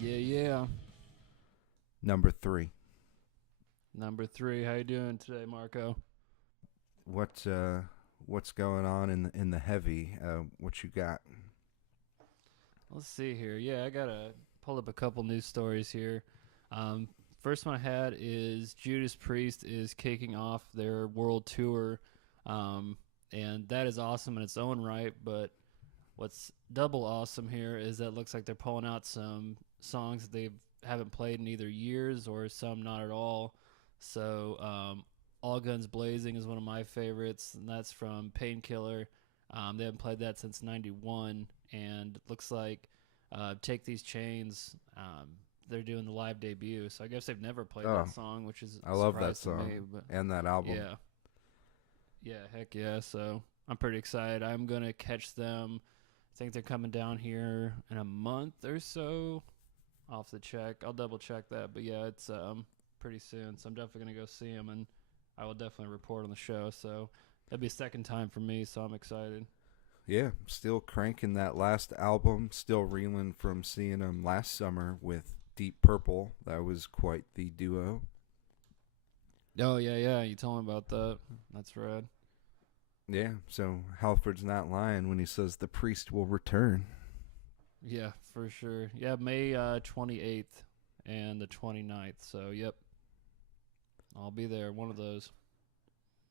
Yeah, yeah. Number three. Number three. How you doing today, Marco? What what's going on in the heavy? What you got? Let's see here. Yeah, I gotta pull up a couple news stories here. Um, First one I had is Judas Priest is kicking off their world tour, um, and that is awesome in its own right. But what's double awesome here is that it looks like they're pulling out some songs that they haven't played in either years or some not at all. So, All Guns Blazing is one of my favorites, and that's from Painkiller. They haven't played that since '91, and it looks like Take These Chains. They're doing the live debut, so I guess they've never played Oh, that song, which is I a love that surprise to me. song But and that album. yeah, yeah, heck yeah. So I'm pretty excited. I'm gonna catch them. I think they're coming down here in a month or so. I'll have to check. I'll double check that. But yeah, it's pretty soon. So I'm definitely gonna go see them, and I will definitely report on the show. So that'd be a second time for me. So I'm excited. Yeah, still cranking that last album. Still reeling from seeing them last summer with Deep Purple. That was quite the duo. Oh yeah, yeah. You told me about that. That's rad. Yeah, so Halford's not lying when he says the priest will return. Yeah, for sure. Yeah, May 28th and the 29th. So yep, I'll be there. One of those.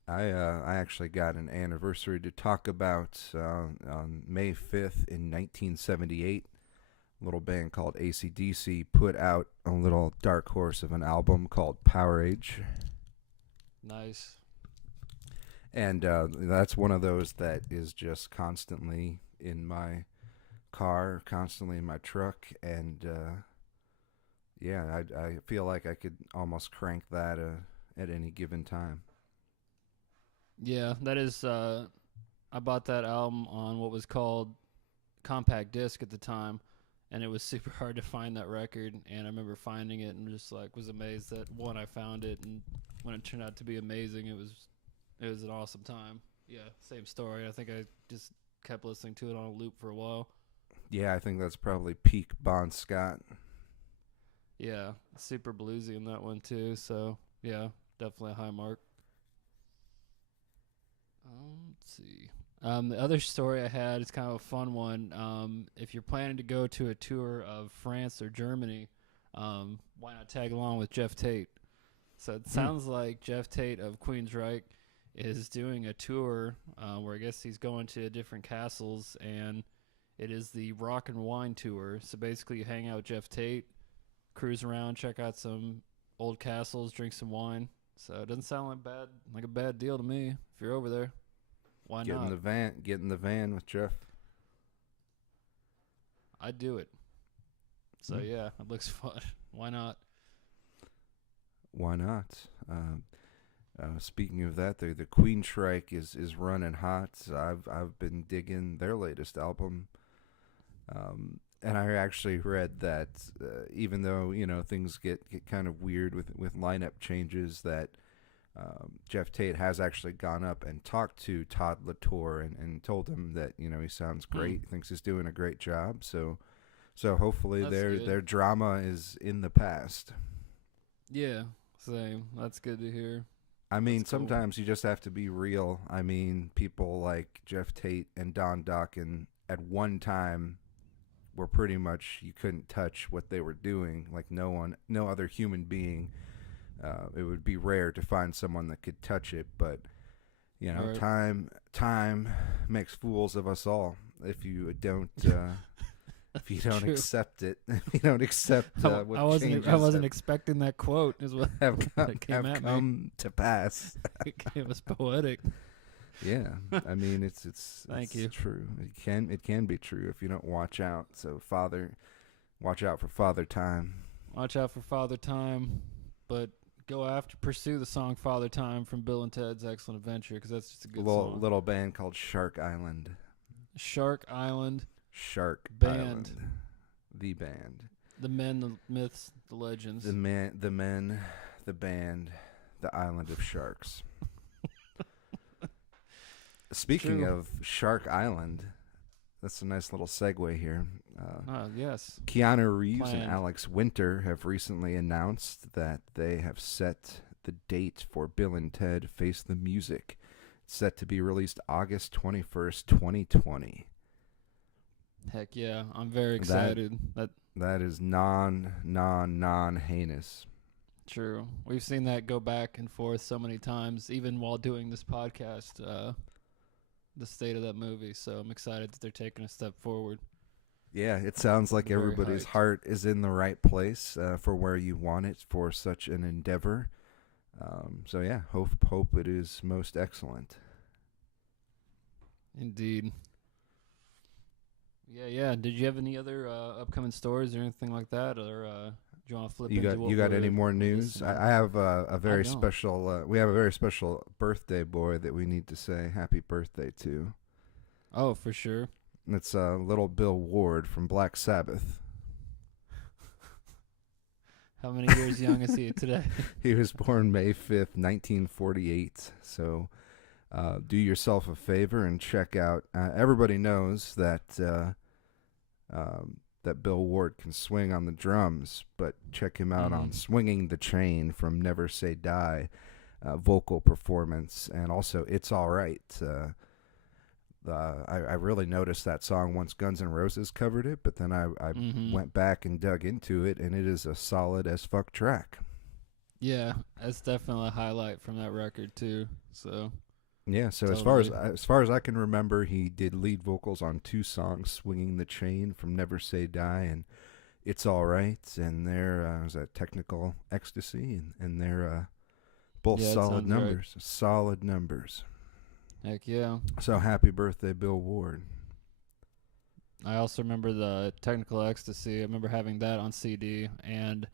I actually got an anniversary to talk about on May 5th in 1978. A little band called AC/DC put out a little dark horse of an album called Power Age. Nice. And that's one of those that is just constantly in my car, constantly in my truck. And yeah, I feel like I could almost crank that at any given time. Yeah, that is. I bought that album on what was called compact disc at the time, and it was super hard to find that record. And I remember finding it and just like was amazed that one I found it, and when it turned out to be amazing, it was an awesome time. Yeah, same story. I think I just kept listening to it on a loop for a while. Yeah, I think that's probably peak Bon Scott. Yeah, super bluesy in that one too. So yeah, definitely a high mark. Let's see. The other story I had is kind of a fun one. If you're planning to go to a tour of France or Germany, why not tag along with Jeff Tate? So it Hmm. sounds like Jeff Tate of Queensryche is doing a tour where I guess he's going to different castles, and it is the Rock and Wine tour. So basically, you hang out with Jeff Tate, cruise around, check out some old castles, drink some wine. So it doesn't sound like a bad deal to me. If you're over there, why not? Get in the van with Jeff. I'd do it. So Hmm. yeah, it looks fun. Why not? Why not? Speaking of that, the Queen Shrike is running hot. I've been digging their latest album, and I actually read that even though things get kind of weird with lineup changes, that Jeff Tate has actually gone up and talked to Todd Latour and told him that he sounds Hmm. great, thinks he's doing a great job. So hopefully That's good. their drama is in the past. Yeah, same. That's good to hear. I That's mean, cool. sometimes you just have to be real. I mean, people like Jeff Tate and Don Dokken at one time were pretty much you couldn't touch what they were doing. Like no other human being. It would be rare to find someone that could touch it, but Right. time makes fools of us all. If you don't True. accept it, if you don't accept I what wasn't. I changes wasn't expecting that quote. Is what that came have at me. come to pass. It was poetic. Yeah, I mean Thank it's you. true. It can be true if you don't watch out. So watch out for Father Time. Watch out for Father Time, but go after pursue the song Father Time from Bill and Ted's Excellent Adventure because that's just a A good little song. little band called Shark Island. Shark Island Shark Band, Island, the band, the men, the myths, the legends. the men, the band, the island of sharks. Speaking True. of Shark Island, that's a nice little segue here. Yes. Keanu Reeves and Planned. Alex Winter have recently announced that they have set the date for Bill and Ted Face the Music. It's set to be released August 21st, 2020. Heck yeah, I'm very excited. That is heinous. True. We've seen that go back and forth so many times, even while doing this podcast. The state of that movie. So I'm excited that they're taking a step forward. Yeah, it sounds like Very everybody's hyped. heart is in the right place for where you want it for such an endeavor. So yeah, hope it is most excellent. Indeed. Yeah. Did you have any other upcoming stories or anything like that, or do you want to flip into what You got any we're more news? listening? I have a very don't. special. We have a very special birthday boy that we need to say happy birthday to. Oh, for sure. It's little Bill Ward from Black Sabbath. How many years young is he today? He was born May 5th, 1948. So do yourself a favor and check out. Everybody knows that that Bill Ward can swing on the drums, but check him out on Swinging the Chain from Never Say Die, vocal performance, and also It's All Right. I really noticed that song once Guns N' Roses covered it, but then I went back and dug into it, and it is a solid as fuck track. Yeah, that's definitely a highlight from that record too. So yeah, so totally. as far as I can remember, he did lead vocals on 2 songs, "Swinging the Chain" from Never Say Die and "It's All Right," and there was a Technical Ecstasy, and they're both solid numbers. Right. Solid numbers. Heck yeah. So happy birthday, Bill Ward. I also remember the Technical Ecstasy. I remember having that on CD, and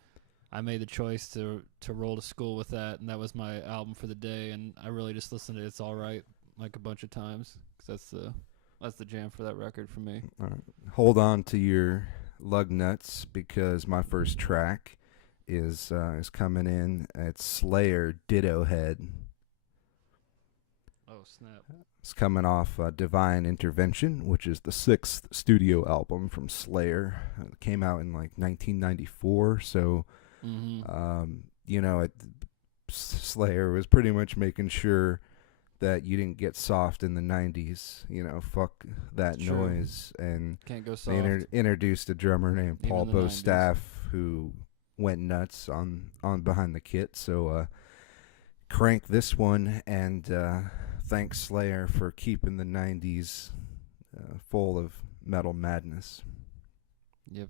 I made the choice to roll to school with that, and that was my album for the day. And I really just listened to It's All Right like a bunch of times, because that's the jam for that record for me. All right. Hold on to your lug nuts, because my first track is coming in. It's Slayer, Ditto Head. Oh, snap. It's coming off Divine Intervention, which is the 6th studio album from Slayer. It came out in like 1994, so Slayer was pretty much making sure that you didn't get soft in the 90s. Fuck that noise. And can't go soft. They introduced a drummer named Even Paul Bostaff, who went nuts on Behind the Kit. So crank this one, and thanks Slayer for keeping the 90s full of metal madness. Yep.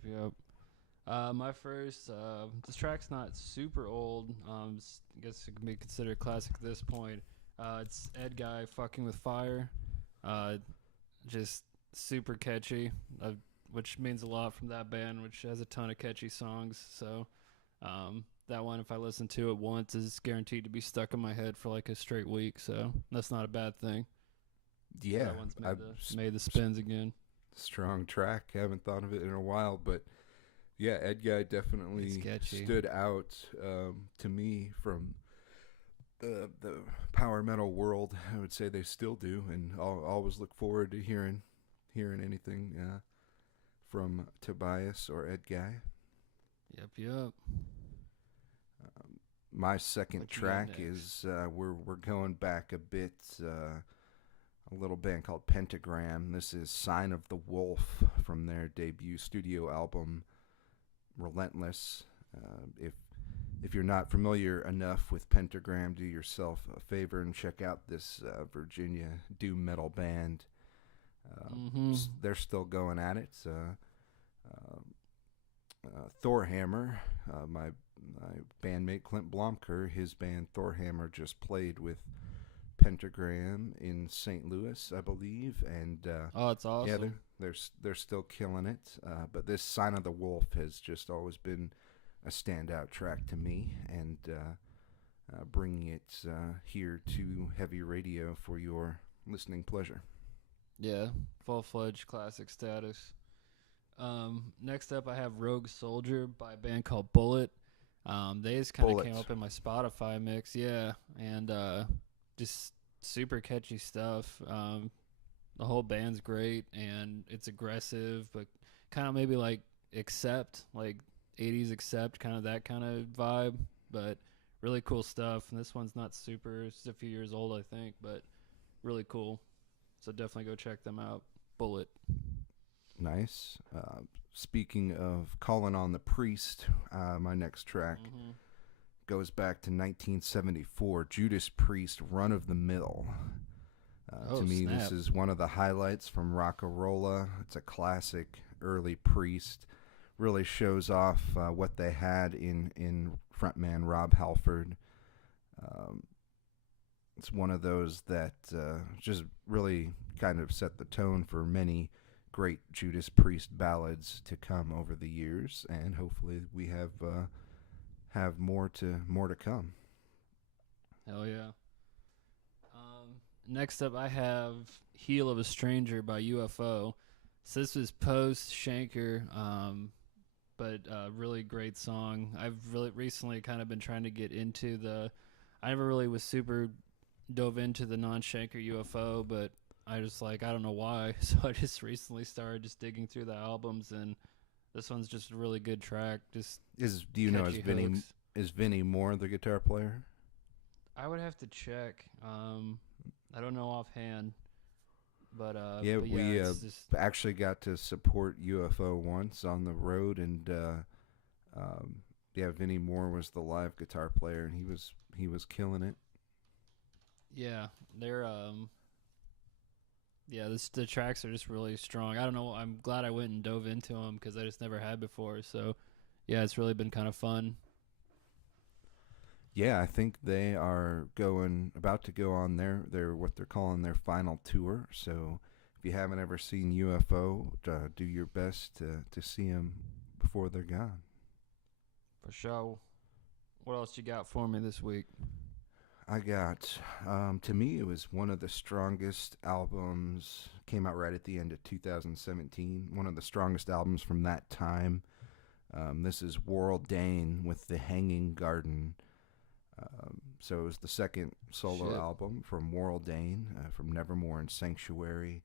My first, this track's not super old. I guess it can be considered classic at this point. It's Ed Guy, Fucking with Fire. Just super catchy, which means a lot from that band, which has a ton of catchy songs. So that one, if I listen to it once, is guaranteed to be stuck in my head for like a straight week. So that's not a bad thing. Yeah, that one's made the spins again. Strong track. Haven't thought of it in a while, but yeah, Ed Guy definitely stood out to me from the power metal world. I would say they still do, and I'll always look forward to hearing anything from Tobias or Ed Guy. Yep. My second track is we're going back a bit. A little band called Pentagram. This is Sign of the Wolf from their debut studio album, Relentless. If you're not familiar enough with Pentagram, do yourself a favor and check out this Virginia doom metal band. They're still going at it. Thorhammer, my bandmate Clint Blomker, his band Thorhammer just played with Pentagram in St. Louis, I believe, and it's awesome. Yeah, they're still killing it. But this Sign of the Wolf has just always been a standout track to me, and bringing it here to Heavy Radio for your listening pleasure. Yeah, full-fledged classic status. Next up, I have Rogue Soldier by a band called Bullet. They just kind of came up in my Spotify mix, yeah, and just super catchy stuff. The whole band's great, and it's aggressive, but kind of maybe like Accept, like 80s Accept, kind of that kind of vibe, but really cool stuff. And this one's not super, it's a few years old, I think, but really cool. So definitely go check them out. Bullet. Nice. Speaking of calling on the priest, my next track Mm-hmm. goes back to 1974. Judas Priest, Run of the Mill. Oh, To me, snap. this is one of the highlights from Rockarola. It's a classic early Priest. Really shows off what they had in frontman Rob Halford. Um, it's one of those that just really kind of set the tone for many great Judas Priest ballads to come over the years, and hopefully we have more to come. Hell yeah. Next up, I have Heel of a Stranger by UFO. So this was post Shanker, but really great song. I've really recently kind of been trying to get into I never really was super dove into the non-Shanker UFO, but I just like, I don't know why. So I just recently started just digging through the albums, and this one's just a really good track. Just Do you know catchy hooks. is Vinny Moore the guitar player? I would have to check. I don't know offhand, Yeah, but yeah, we it's just actually got to support UFO once on the road, and yeah, Vinny Moore was the live guitar player, and he was killing it. yeah, they're yeah, the tracks are just really strong. I don't know. I'm glad I went and dove into them because I just never had before. So yeah, it's really been kind of fun. Yeah, I think they are about to go on their what they're calling their final tour. So if you haven't ever seen UFO, do your best to see them before they're gone. For sure. What else you got for me this week? I got, to me, it was one of the strongest albums. Came out right at the end of 2017. One of the strongest albums from that time. This is Warrell Dane with The Hanging Garden. So it was the second solo Shit. album from Warrell Dane, from Nevermore and Sanctuary.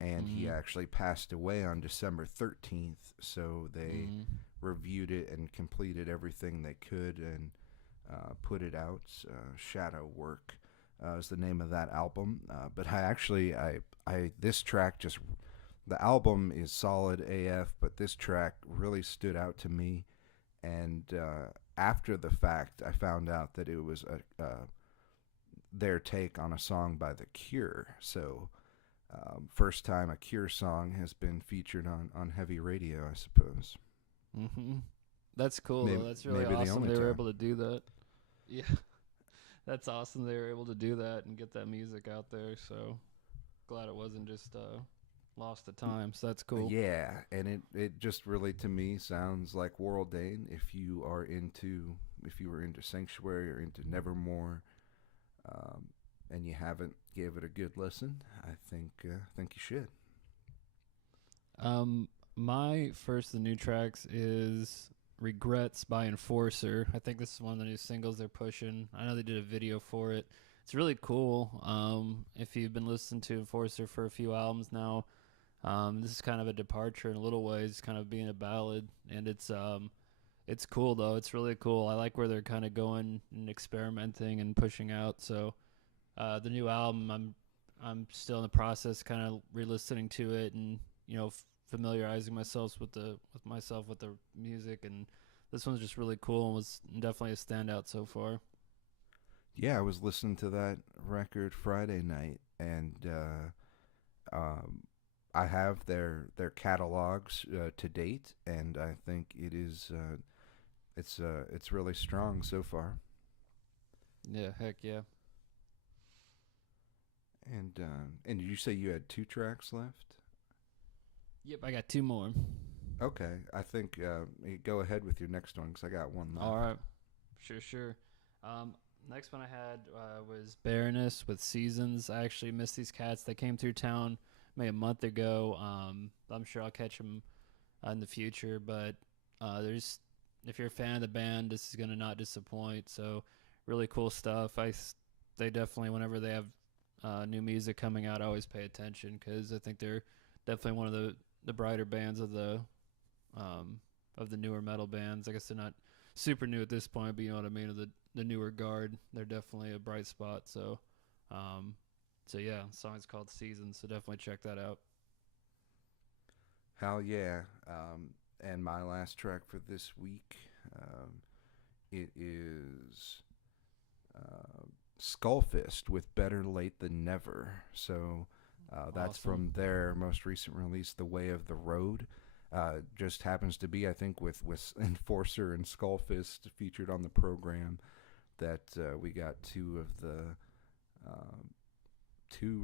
And he Mm-hmm. actually passed away on December 13th. So they Mm-hmm. reviewed it and completed everything they could and put it out. Shadow Work is the name of that album. But this track just, the album is solid AF, but this track really stood out to me. And after the fact, I found out that it was their take on a song by The Cure. So first time a Cure song has been featured on heavy radio, I suppose. Mm-hmm. That's cool Maybe, though. That's really maybe the awesome. only They were time. able to do that. Yeah, that's awesome. They were able to do that and get that music out there. So glad it wasn't just lost to time. So that's cool. Yeah, and it just really to me sounds like Warrell Dane. If you were into Sanctuary or into Nevermore, and you haven't gave it a good listen, I think you should. My first of the new tracks is Regrets by Enforcer. I think this is one of the new singles they're pushing. I know they did a video for it. It's really cool. If you've been listening to Enforcer for a few albums now, this is kind of a departure in a little ways, kind of being a ballad, and it's cool though. It's really cool. I like where they're kind of going and experimenting and pushing out. So the new album, I'm still in the process, kind of re-listening to it, and familiarizing myself with the music. And this one's just really cool and was definitely a standout so far. Yeah, I was listening to that record Friday night, and I have their catalogs to date, and I think it's really strong so far. Yeah, heck yeah. And did you say you had two tracks left? Yep, I got two more. Okay, I think you go ahead with your next one because I got one left. All right, sure. Next one I had was Baroness with Seasons. I actually missed these cats. They came through town maybe a month ago. I'm sure I'll catch them in the future. But there's, if you're a fan of the band, this is gonna not disappoint. So really cool stuff. They definitely, whenever they have new music coming out, I always pay attention because I think they're definitely one of the brighter bands of the of the newer metal bands. I guess they're not super new at this point, but you know what I mean. Of the newer guard, they're definitely a bright spot. So, yeah, the song is called Seasons, so definitely check that out. Hell yeah. And my last track for this week, it is Skullfist with Better Late Than Never. So that's Awesome. from their most recent release, The Way of the Road. Just happens to be, I think, with Enforcer and Skullfist featured on the program, that we got two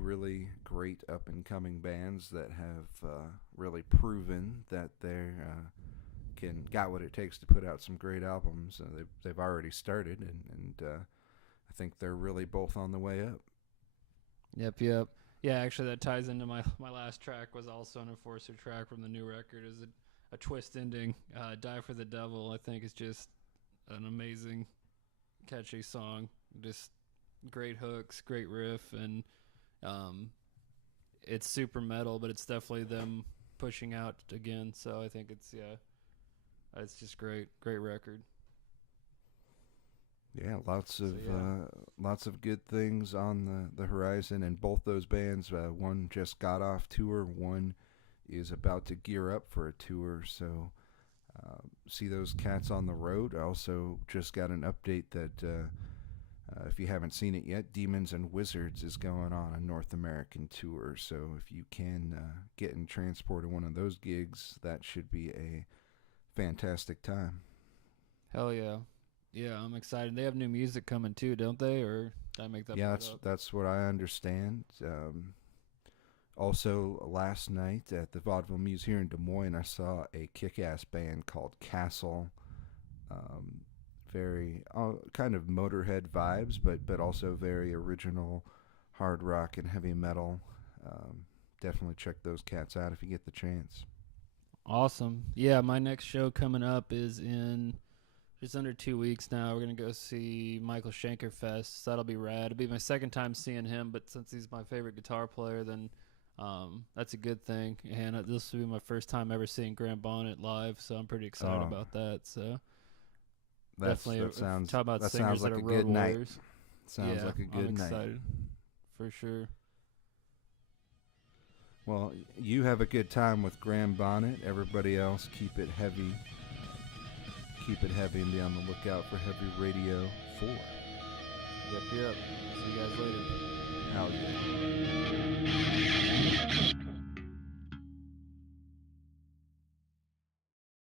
really great up and coming bands that have really proven that they got what it takes to put out some great albums. They've already started, and I think they're really both on the way up. Yep. Yeah, actually, that ties into my last track. Was also an Enforcer track from the new record. Is a twist ending. Die for the Devil, I think, is just an amazing, catchy song. Just great hooks, great riff, and it's super metal, but it's definitely them pushing out again. So I think it's just great record. Yeah, lots of good things on the horizon, and both those bands, one just got off tour, one is about to gear up for a tour. So see those cats on the road. I also just got an update that if you haven't seen it yet, Demons and Wizards is going on a North American tour. So if you can get in transport to one of those gigs, that should be a fantastic time. Hell yeah. Yeah, I'm excited. They have new music coming too, don't they? Or did I make that Yeah, part up? that's what I understand. Also, last night at the Vaudeville Muse here in Des Moines, I saw a kick-ass band called Castle. Very kind of Motorhead vibes, but also very original hard rock and heavy metal. Definitely check those cats out if you get the chance. Awesome. Yeah, my next show coming up is in just under 2 weeks now. We're going to go see Michael Schenker Fest. So that'll be rad. It'll be my second time seeing him, but since he's my favorite guitar player, then that's a good thing. And this will be my first time ever seeing Graham Bonnet live, so I'm pretty excited about that. So definitely talk about singers like that are a road good night. warriors. Sounds like a good I'm night. excited. For sure. Well, you have a good time with Graham Bonnet. Everybody else, keep it heavy. Keep it heavy and be on the lookout for Heavy Radio 4. Yep. See you guys later. Out.